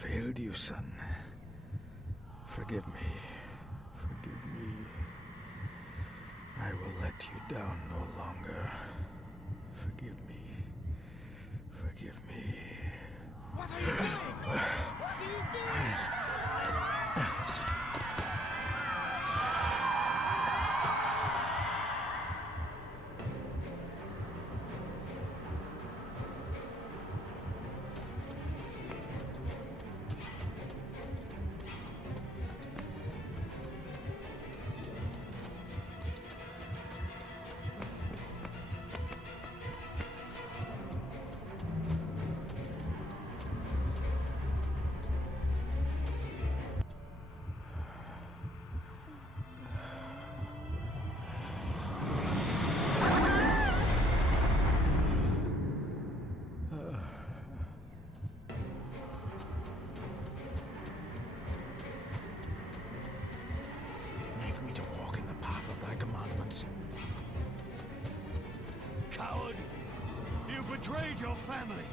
failed you, son. Forgive me. Forgive me. I will let you down no longer. Forgive me. Forgive me. What are you doing? What are you doing? Make me to walk in the path of thy commandments. Coward! You betrayed your family!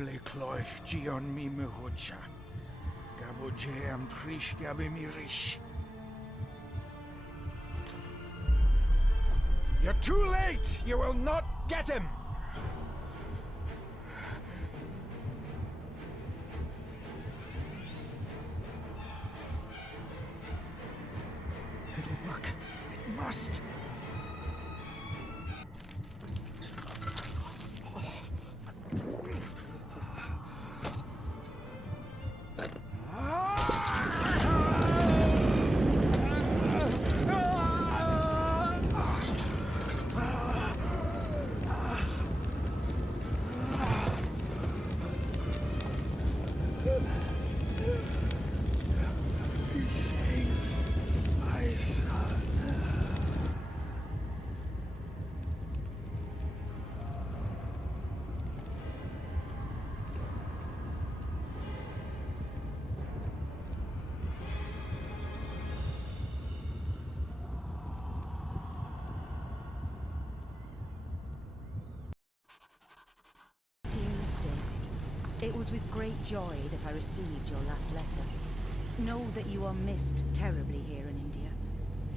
Le cloich gion mi mehucha. Gaboje am prish gabe mirish. You're too late! You will not get him! It'll work. It must. Be safe, my son. Dearest David, it was with great joy that I received your last letter. Know that you are missed terribly here in India.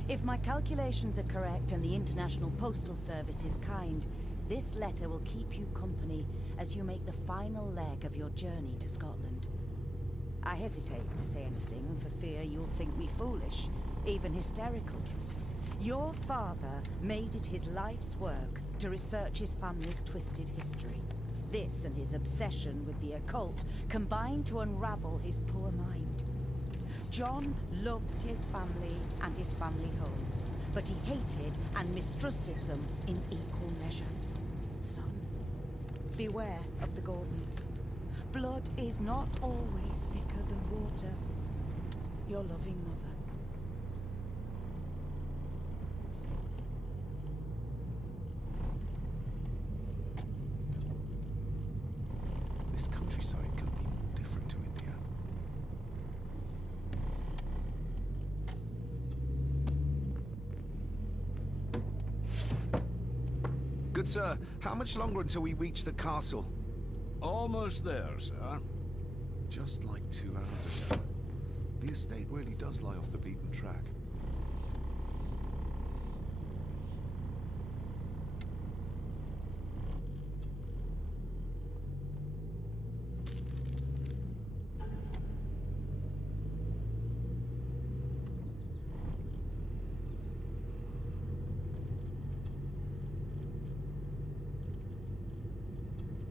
If my calculations are correct and the International Postal Service is kind, this letter will keep you company as you make the final leg of your journey to Scotland. I hesitate to say anything for fear you'll think me foolish, even hysterical. Your father made it his life's work to research his family's twisted history. This and his obsession with the occult combined to unravel his poor mind. John loved his family and his family home, but he hated and mistrusted them in equal measure. Son, beware of the Gordons. Blood is not always thicker than water. Your loving mother. This countryside couldn't be more different to India. Good sir, how much longer until we reach the castle? Almost there, sir. Just like 2 hours ago. The estate really does lie off the beaten track.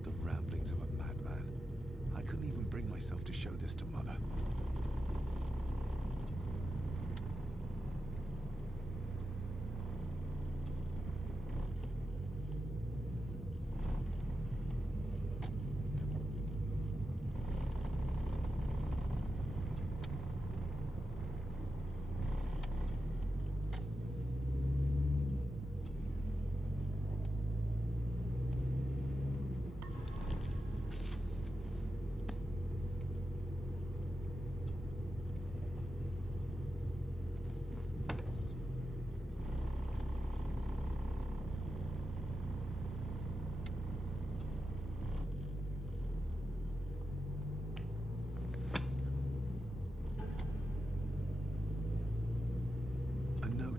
The ramblings of a madman. I couldn't even bring myself to show this to Mother.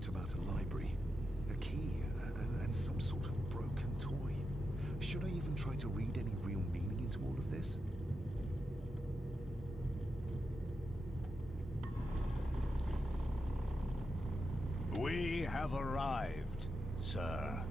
note about a library, a key, and some sort of broken toy. Should I even try to read any real meaning into all of this? We have arrived, sir.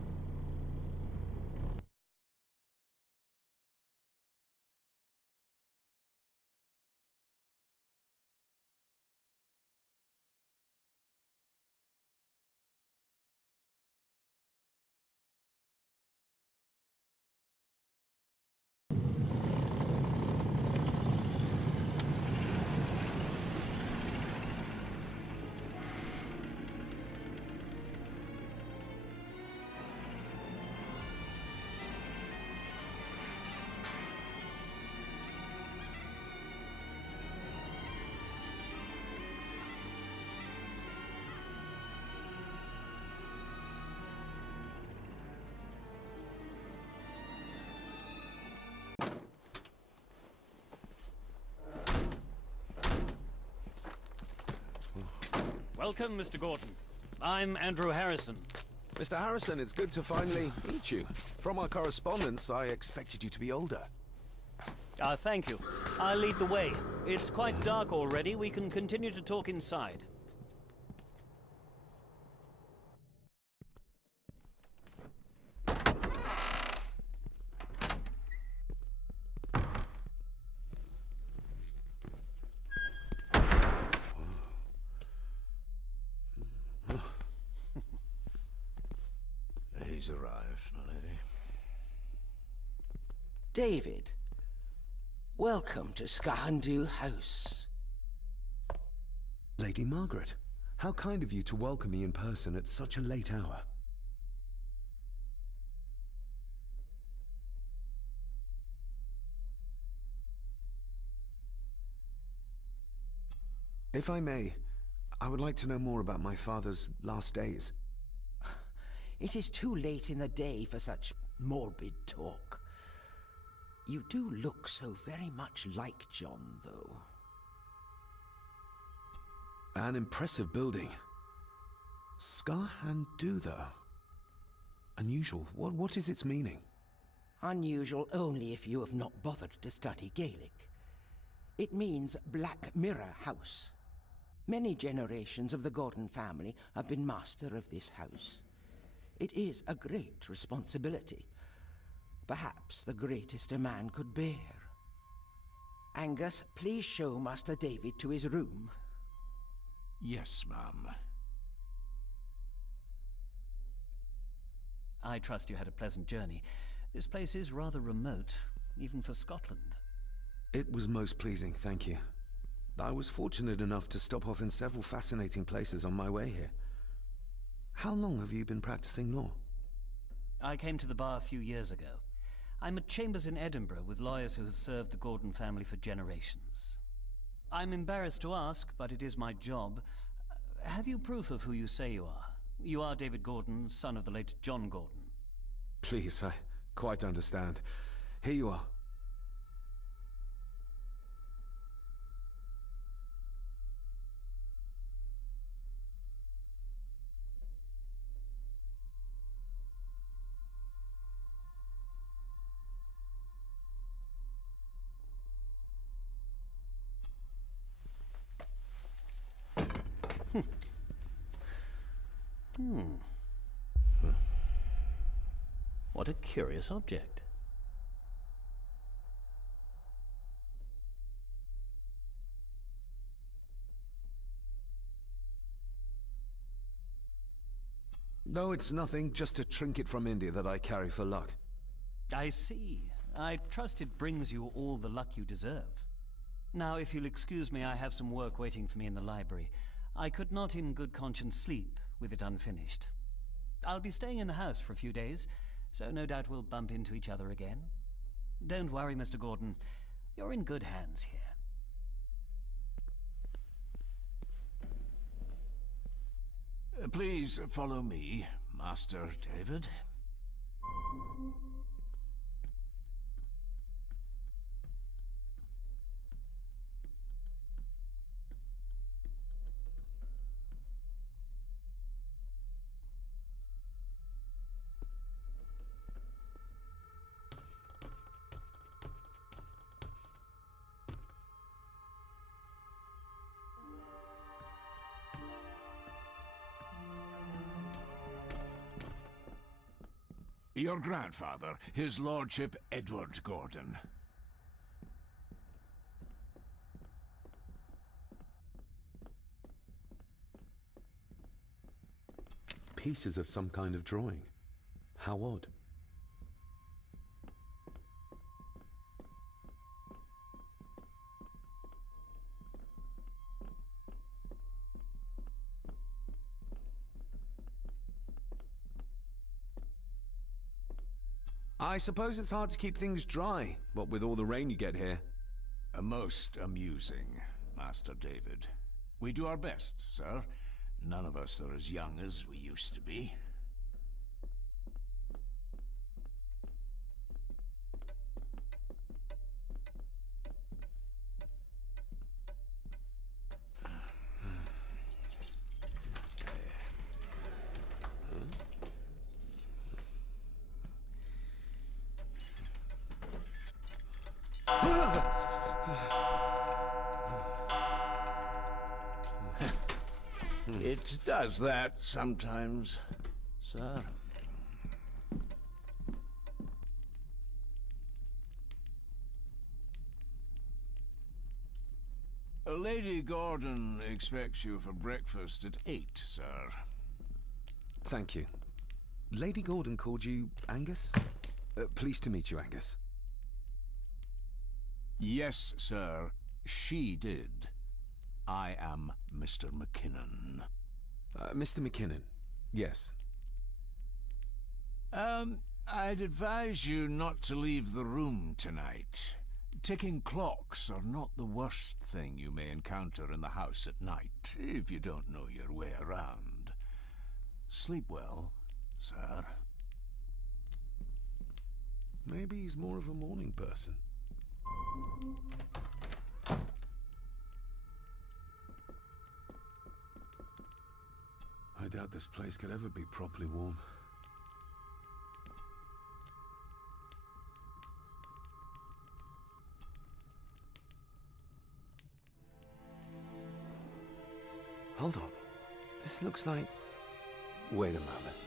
Welcome, Mr. Gordon. I'm Andrew Harrison. Mr. Harrison, it's good to finally meet you. From our correspondence, I expected you to be older. Thank you. I'll lead the way. It's quite dark already. We can continue to talk inside. He's arrived, my lady. David, welcome to Skahandu House. Lady Margaret, how kind of you to welcome me in person at such a late hour. If I may, I would like to know more about my father's last days. It is too late in the day for such morbid talk. You do look so very much like John, though. An impressive building. Skahandu. Unusual. What is its meaning? Unusual only if you have not bothered to study Gaelic. It means Black Mirror House. Many generations of the Gordon family have been master of this house. It is a great responsibility. Perhaps the greatest a man could bear. Angus, please show Master David to his room. Yes, ma'am. I trust you had a pleasant journey. This place is rather remote, even for Scotland. It was most pleasing, thank you. I was fortunate enough to stop off in several fascinating places on my way here. How long have you been practicing law? I came to the bar a few years ago. I'm at chambers in Edinburgh with lawyers who have served the Gordon family for generations. I'm embarrassed to ask, but it is my job. Have you proof of who you say you are? You are David Gordon, son of the late John Gordon. Please, I quite understand. Here you are. What a curious object. No, it's nothing. Just a trinket from India that I carry for luck. I see. I trust it brings you all the luck you deserve. Now, if you'll excuse me, I have some work waiting for me in the library. I could not in good conscience sleep with it unfinished. I'll be staying in the house for a few days, so no doubt we'll bump into each other again. Don't worry, Mr. Gordon. You're in good hands here. Please follow me, Master David. Your grandfather, his lordship Edward Gordon. Pieces of some kind of drawing. How odd. I suppose it's hard to keep things dry, what with all the rain you get here. Most amusing, Master David. We do our best, sir. None of us are as young as we used to be. It does that sometimes, sir. Lady Gordon expects you for breakfast at 8, sir. Thank you. Lady Gordon called you Angus? Pleased to meet you, Angus. Yes, sir. She did. I am Mr. McKinnon. Mr. McKinnon, yes. I'd advise you not to leave the room tonight. Ticking clocks are not the worst thing you may encounter in the house at night, if you don't know your way around. Sleep well, sir. Maybe he's more of a morning person. I doubt this place could ever be properly warm. Hold on. This looks like... Wait a moment.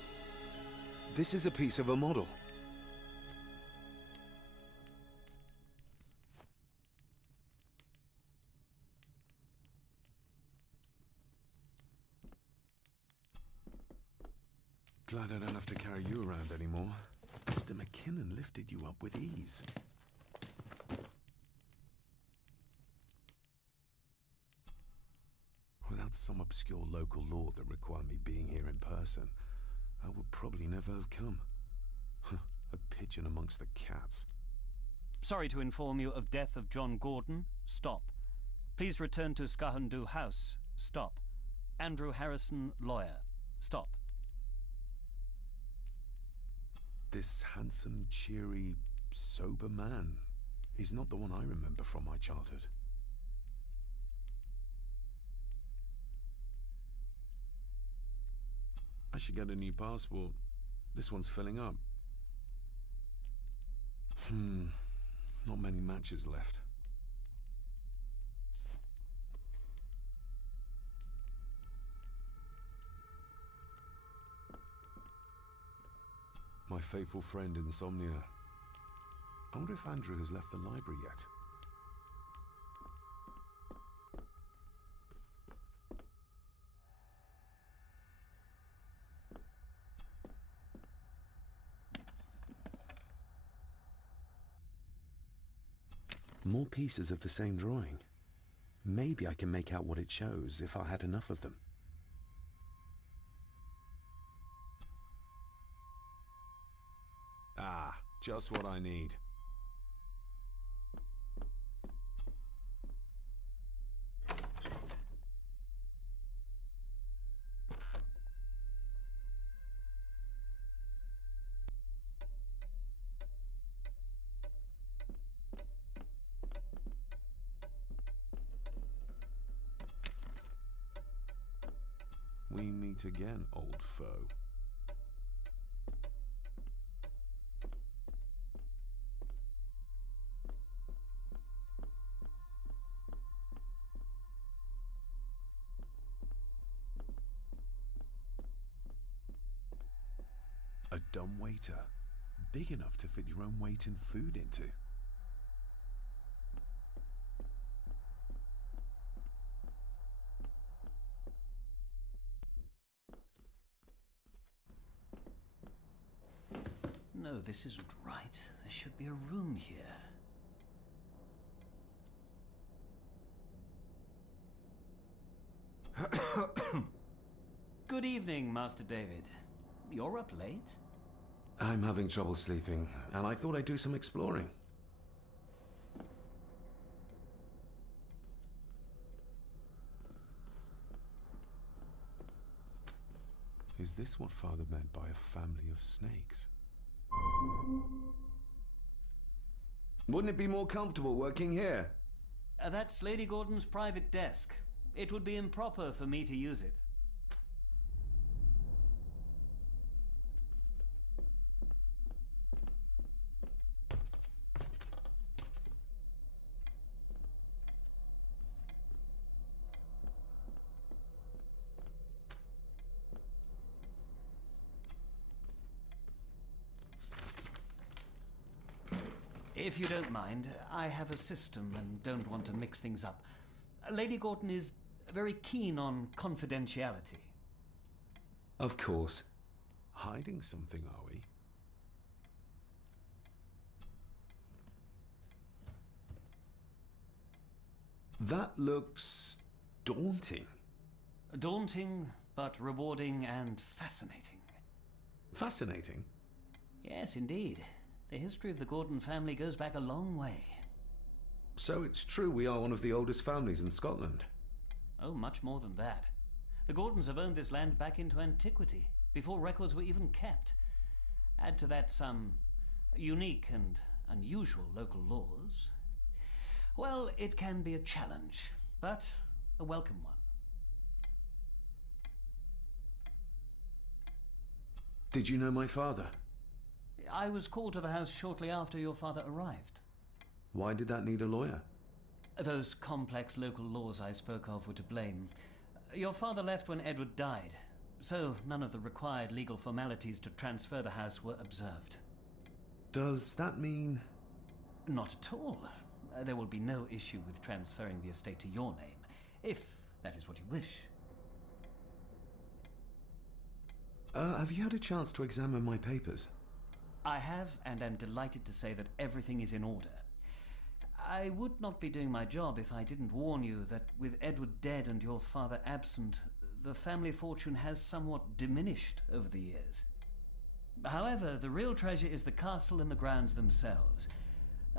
This is a piece of a model. Glad I don't have to carry you around anymore. Mr. McKinnon lifted you up with ease. Without some obscure local law that required me being here in person, I would probably never have come. A pigeon amongst the cats. Sorry to inform you of death of John Gordon. Stop. Please return to Skahandu House. Stop. Andrew Harrison, lawyer. Stop. This handsome, cheery, sober man is not the one I remember from my childhood. I should get a new passport. This one's filling up. Not many matches left. My faithful friend Insomnia. I wonder if Andrew has left the library yet. More pieces of the same drawing. Maybe I can make out what it shows if I had enough of them. Ah, just what I need. We meet again, old foe. A dumb waiter. big enough to fit your own weight in food into. No, this isn't right. There should be a room here. Good evening, Master David. You're up late? I'm having trouble sleeping, and I thought I'd do some exploring. Is this what Father meant by a family of snakes? Wouldn't it be more comfortable working here? That's Lady Gordon's private desk. It would be improper for me to use it. If you don't mind, I have a system and don't want to mix things up. Lady Gordon is very keen on confidentiality. Of course. Hiding something, are we? That looks daunting. Daunting, but rewarding and fascinating. Fascinating? Yes, indeed. The history of the Gordon family goes back a long way. So it's true we are one of the oldest families in Scotland. Oh, much more than that. The Gordons have owned this land back into antiquity, before records were even kept. Add to that some unique and unusual local laws. Well, it can be a challenge, but a welcome one. Did you know my father? I was called to the house shortly after your father arrived. Why did that need a lawyer? Those complex local laws I spoke of were to blame. Your father left when Edward died, so none of the required legal formalities to transfer the house were observed. Does that mean... Not at all. There will be no issue with transferring the estate to your name, if that is what you wish. Have you had a chance to examine my papers? I have, and am delighted to say that everything is in order. I would not be doing my job if I didn't warn you that with Edward dead and your father absent, the family fortune has somewhat diminished over the years. However, the real treasure is the castle and the grounds themselves.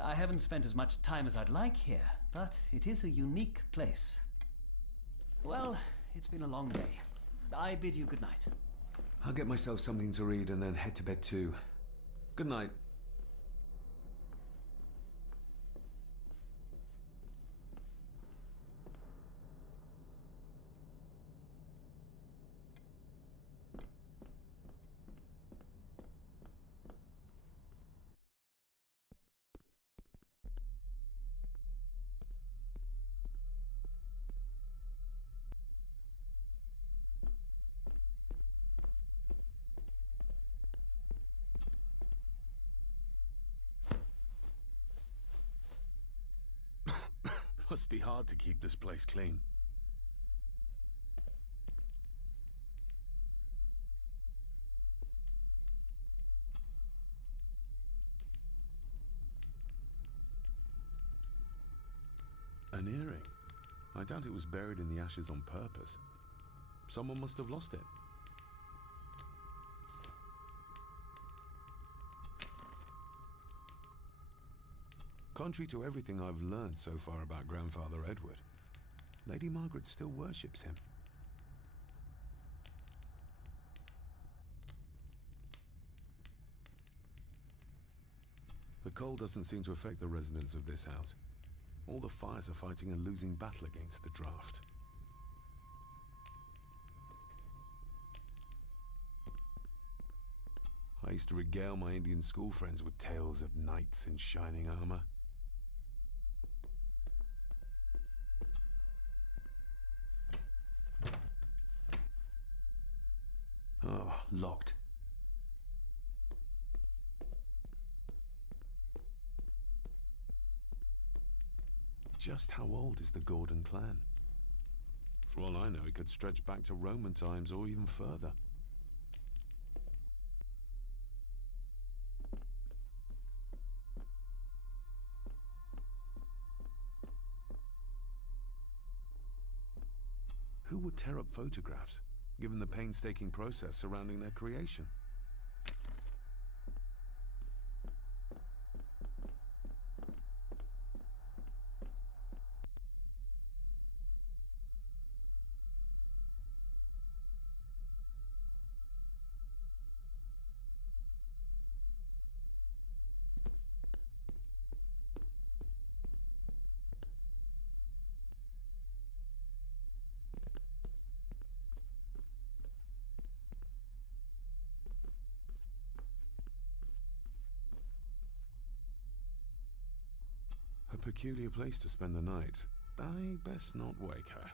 I haven't spent as much time as I'd like here, but it is a unique place. Well, it's been a long day. I bid you good night. I'll get myself something to read and then head to bed too. Good night. Must be hard to keep this place clean. An earring. I doubt it was buried in the ashes on purpose. Someone must have lost it. Contrary to everything I've learned so far about Grandfather Edward, Lady Margaret still worships him. The cold doesn't seem to affect the residents of this house. All the fires are fighting a losing battle against the draft. I used to regale my Indian school friends with tales of knights in shining armor. Oh, locked. just how old is the Gordon clan? For all I know, it could stretch back to Roman times or even further. Who would tear up photographs, given the painstaking process surrounding their creation? A peculiar place to spend the night. I best not wake her.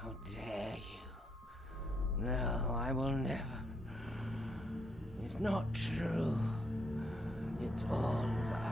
How dare you? No, I will never. It's not true. It's all lies.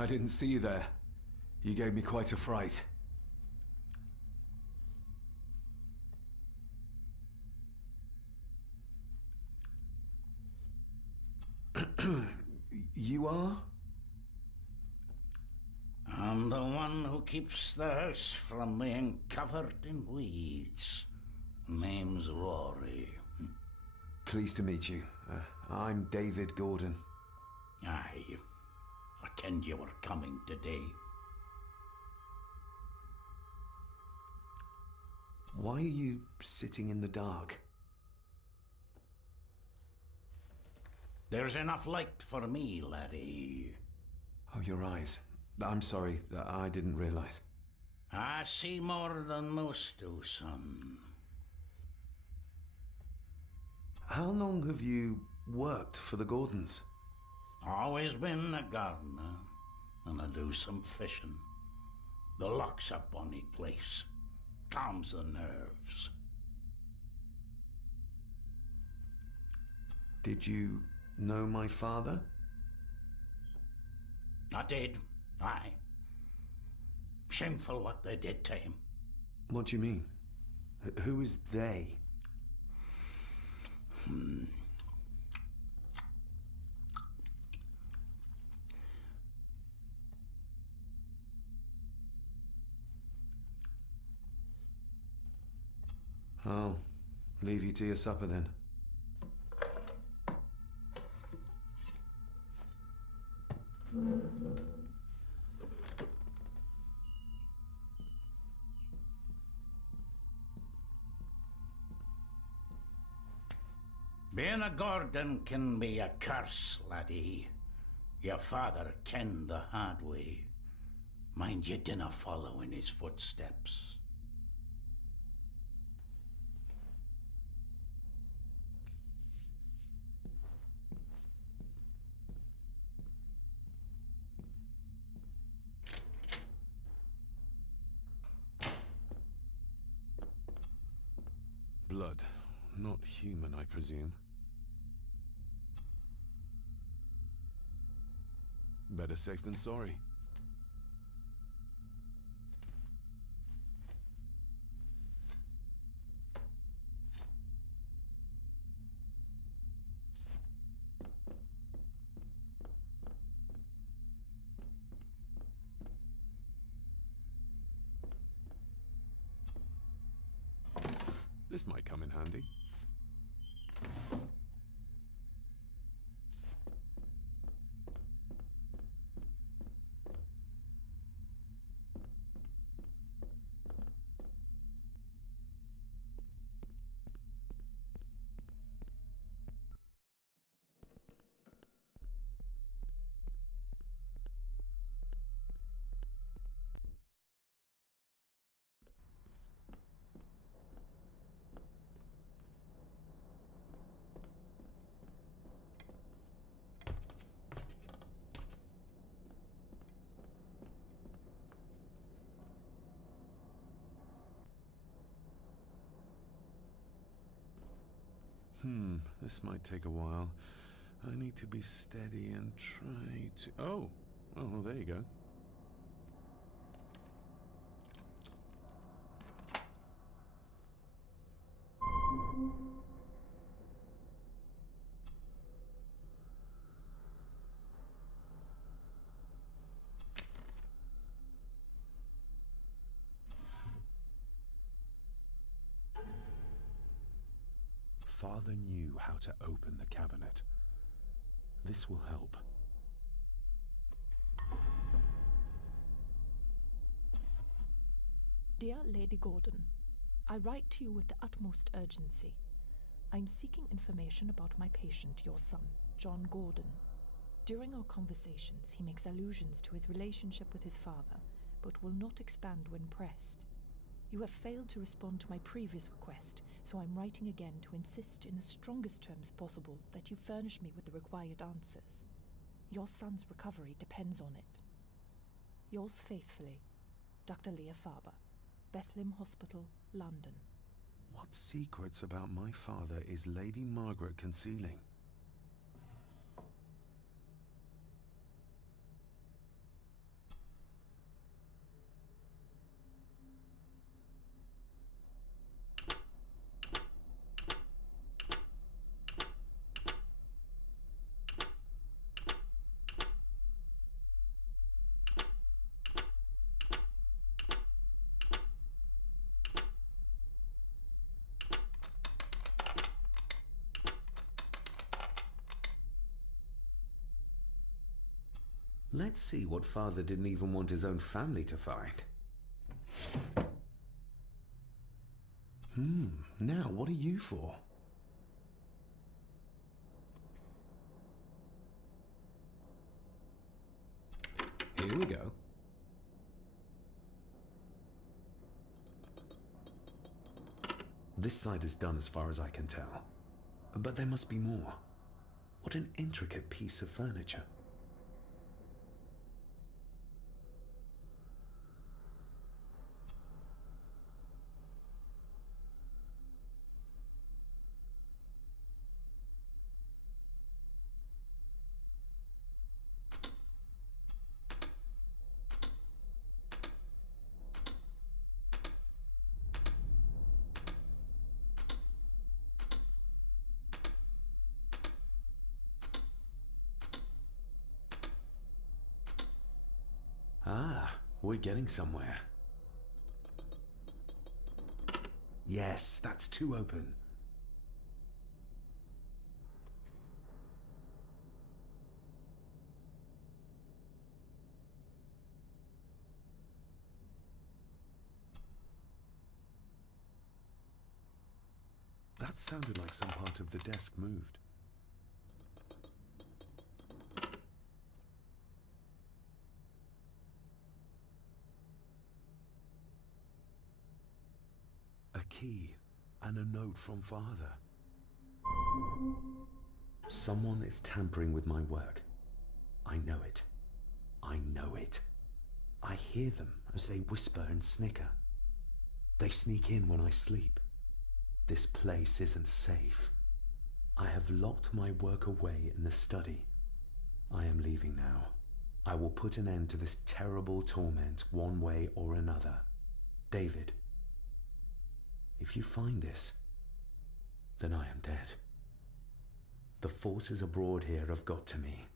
I didn't see you there. You gave me quite a fright. You are? I'm the one who keeps the house from being covered in weeds. Name's Rory. Pleased to meet you. I'm David Gordon. Aye. I kenned you were coming today. Why are you sitting in the dark? There's enough light for me, laddie. Oh, your eyes. I'm sorry, I didn't realize. I see more than most do, son. How long have you worked for the Gordons? Always been a gardener, and I do some fishing. The loch's a bonny place. Calms the nerves. Did you know my father? I did, aye. Shameful what they did to him. What do you mean? Who is they? I'll leave you to your supper then. Being a Gordon can be a curse, laddie. Your father kenned the hard way. Mind you dinna follow in his footsteps. Blood. Not human, I presume. Better safe than sorry. This might come in handy. This might take a while. I need to be steady and try to... Oh, well, there you go. Father knew how to open the cabinet. This will help. Dear Lady Gordon, I write to you with the utmost urgency. I'm seeking information about my patient, your son, John Gordon. During our conversations, he makes allusions to his relationship with his father, but will not expand when pressed. You have failed to respond to my previous request, so I'm writing again to insist in the strongest terms possible that you furnish me with the required answers. Your son's recovery depends on it. Yours faithfully, Dr. Leah Farber, Bethlehem Hospital, London. What secrets about my father is Lady Margaret concealing? Let's see what father didn't even want his own family to find. Now what are you for? Here we go. This side is done as far as I can tell. But there must be more. What an intricate piece of furniture. Ah, we're getting somewhere. Yes, that's too open. That sounded like some part of the desk moved. A key and a note from father. Someone is tampering with my work. I know it. I know it. I hear them as they whisper and snicker. They sneak in when I sleep. This place isn't safe. I have locked my work away in the study. I am leaving now. I will put an end to this terrible torment one way or another. David, if you find this, then I am dead. The forces abroad here have got to me.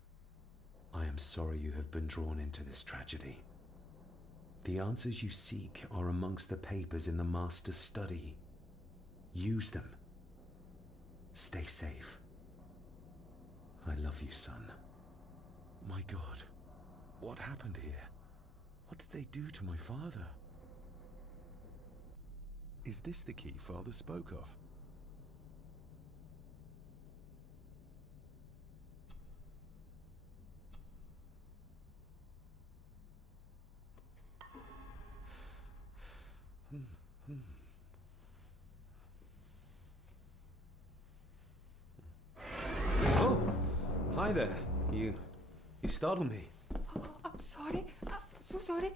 I am sorry you have been drawn into this tragedy. The answers you seek are amongst the papers in the master's study. Use them. Stay safe. I love you, son. My God, what happened here? What did they do to my father? Is this the key Father spoke of? Oh, hi there. You startled me. Oh, I'm sorry. I'm so sorry.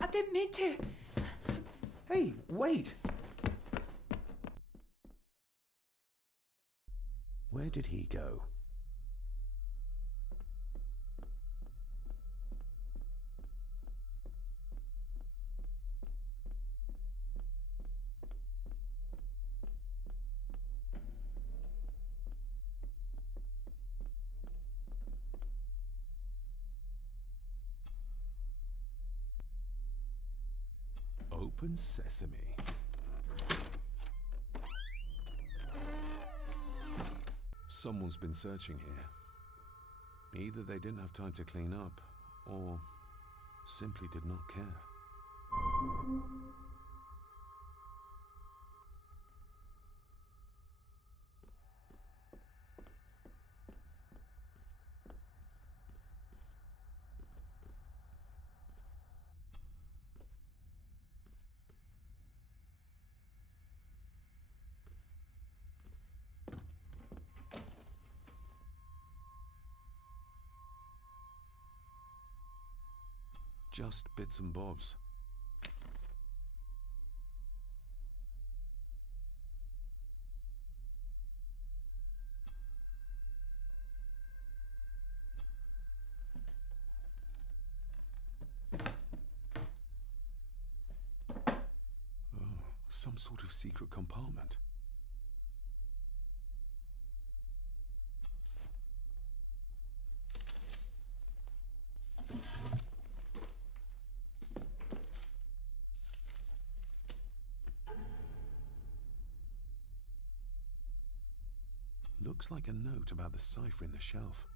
I didn't mean to. Hey, wait! Where did he go? Open sesame. Someone's been searching here. Either they didn't have time to clean up, or simply did not care. Just bits and bobs. Oh, some sort of secret compartment. Looks like a note about the cipher in the shelf.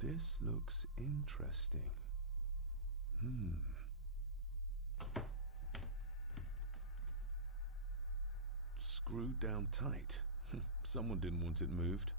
This looks interesting. Screwed down tight. Someone didn't want it moved.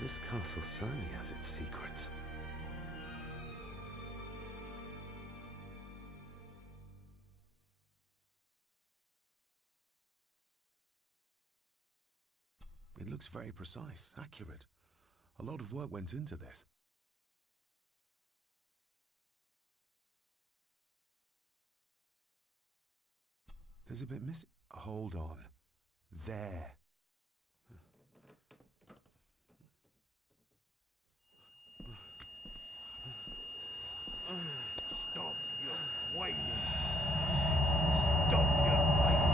This castle certainly has its secrets. It looks very precise, accurate. A lot of work went into this. There's a bit missing. Hold on. There. Stop your whining. Stop your whining.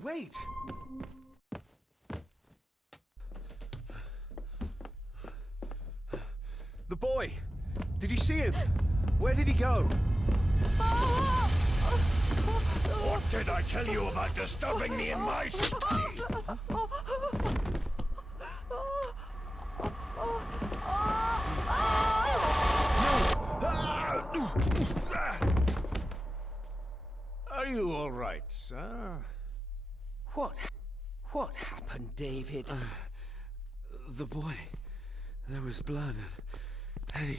Wait! The boy! Did you see him? Where did he go? What did I tell you about disturbing me in my study? Are you all right, sir? What happened, David? The boy. There was blood, and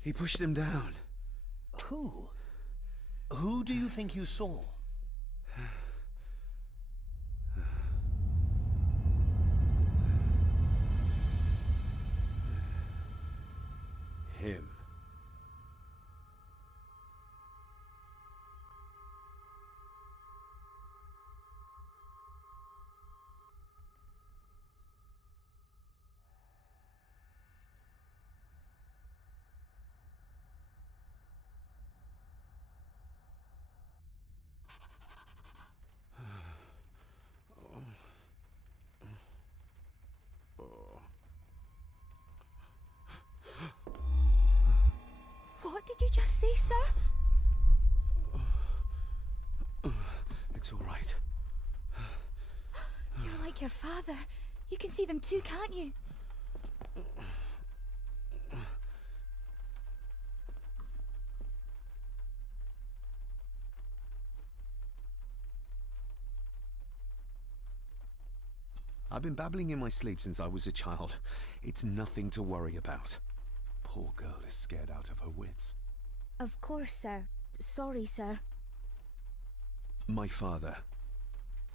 he pushed him down. Who? Who do you think you saw? Him. What did you just say, sir? It's all right. You're like your father. You can see them too, can't you? I've been babbling in my sleep since I was a child. It's nothing to worry about. Poor girl is scared out of her wits. Of course, sir. Sorry, sir. My father.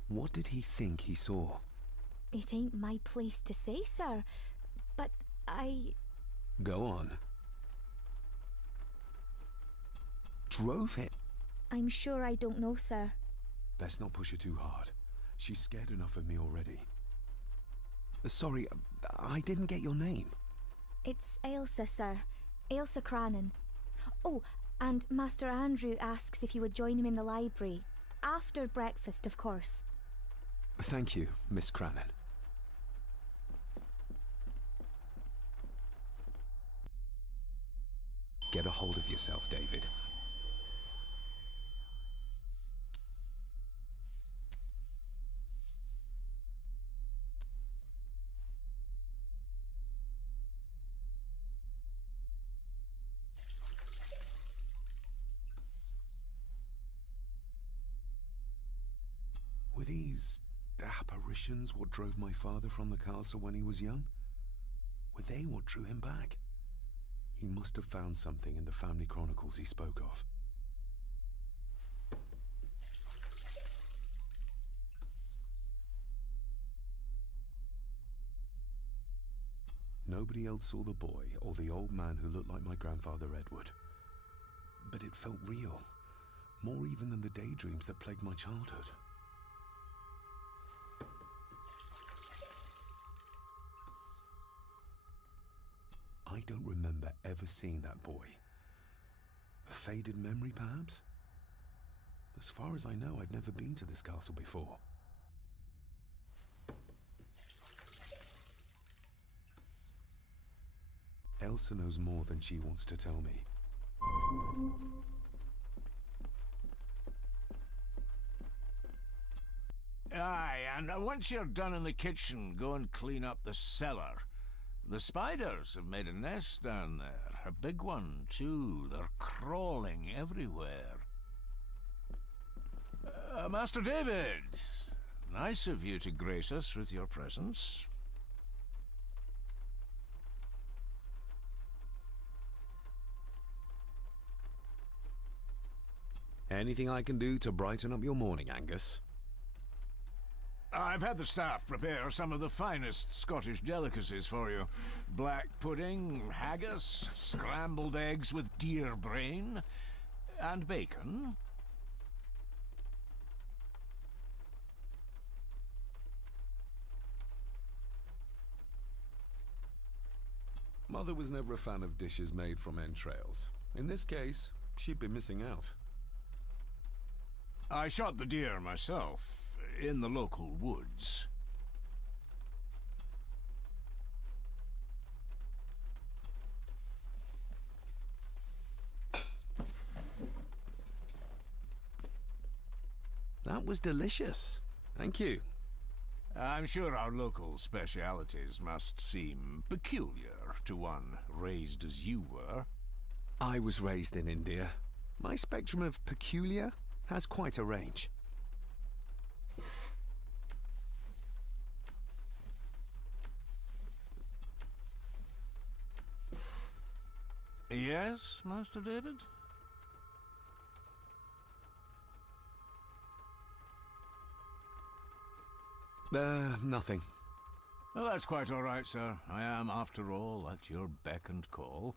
What did he think he saw? It ain't my place to say, sir. But I... Go on. Drove him? I'm sure I don't know, sir. Best not push her too hard. She's scared enough of me already. Sorry, I didn't get your name. It's Ailsa, sir. Ailsa Crannan. Oh, and Master Andrew asks if you would join him in the library. After breakfast, of course. Thank you, Miss Crannan. Get a hold of yourself, David. Were these apparitions what drove my father from the castle when he was young? Were they what drew him back? He must have found something in the family chronicles he spoke of. Nobody else saw the boy or the old man who looked like my grandfather Edward. But it felt real, more even than the daydreams that plagued my childhood. I don't remember ever seeing that boy. A faded memory, perhaps? As far as I know, I've never been to this castle before. Elsa knows more than she wants to tell me. Aye, and once you're done in the kitchen, go and clean up the cellar. The spiders have made a nest down there. A big one, too. They're crawling everywhere. Master David, nice of you to grace us with your presence. Anything I can do to brighten up your morning, Angus? I've had the staff prepare some of the finest Scottish delicacies for you. Black pudding, haggis, scrambled eggs with deer brain, and bacon. Mother was never a fan of dishes made from entrails. In this case, she'd be missing out. I shot the deer myself, in the local woods. That was delicious. Thank you. I'm sure our local specialities must seem peculiar to one raised as you were. I was raised in India. My spectrum of peculiar has quite a range. Yes, Master David? Nothing. Well, that's quite all right, sir. I am, after all, at your beck and call.